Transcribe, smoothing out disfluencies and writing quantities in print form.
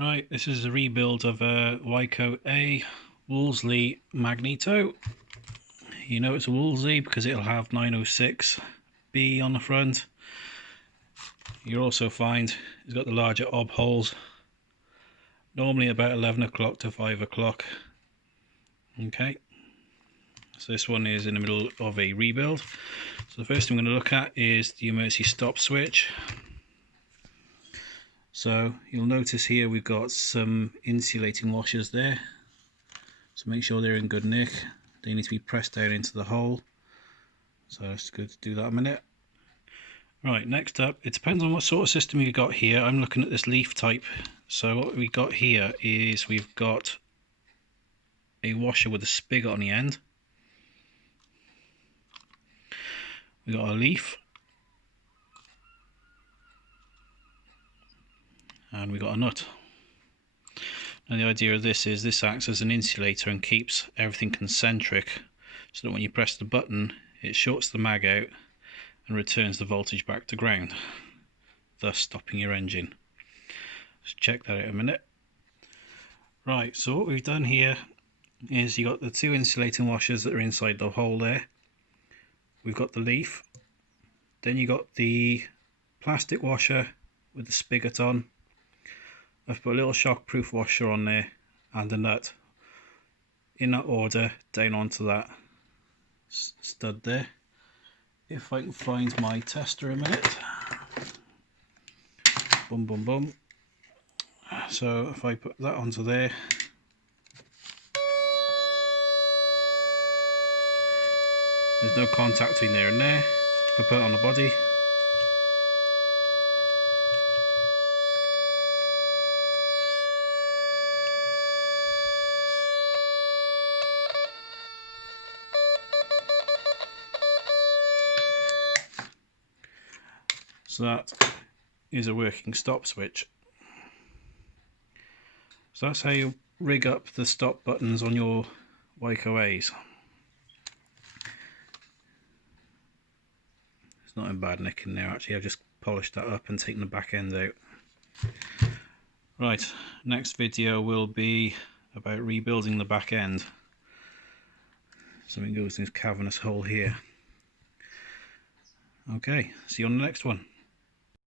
Right, this is a rebuild of a Wico A Wolseley magneto. You know it's a Wolseley because it'll have 906B on the front. You'll also find it's got the larger ob holes, normally about 11 o'clock to 5 o'clock. Okay, so this one is in the middle of a rebuild. So the first thing I'm going to look at is the emergency stop switch. So you'll notice here we've got some insulating washers there, so make sure they're in good nick. They need to be pressed down into the hole, so it's good to do that a minute. Right, next up, it depends on what sort of system you've got here. I'm looking at this leaf type. So what we've got here is we've got a washer with a spigot on the end. We've got a leaf, and we've got a nut. And the idea of this is this acts as an insulator and keeps everything concentric, so that when you press the button it shorts the mag out and returns the voltage back to ground, thus stopping your engine. Let's check that out a minute. Right, so what we've done here is you got the two insulating washers that are inside the hole there. We've got the leaf, then you got the plastic washer with the spigot on. I've put a little shockproof washer on there and a nut, in that order, down onto that stud there. If I can find my tester a minute. Boom, boom, boom. So if I put that onto there, there's no contact between there and there. If I put it on the body, so that is a working stop switch. So that's how you rig up the stop buttons on your Wico A's. It's not in bad nick in there actually, I've just polished that up and taken the back end out. Right, next video will be about rebuilding the back end. Something goes in this cavernous hole here. Okay, see you on the next one.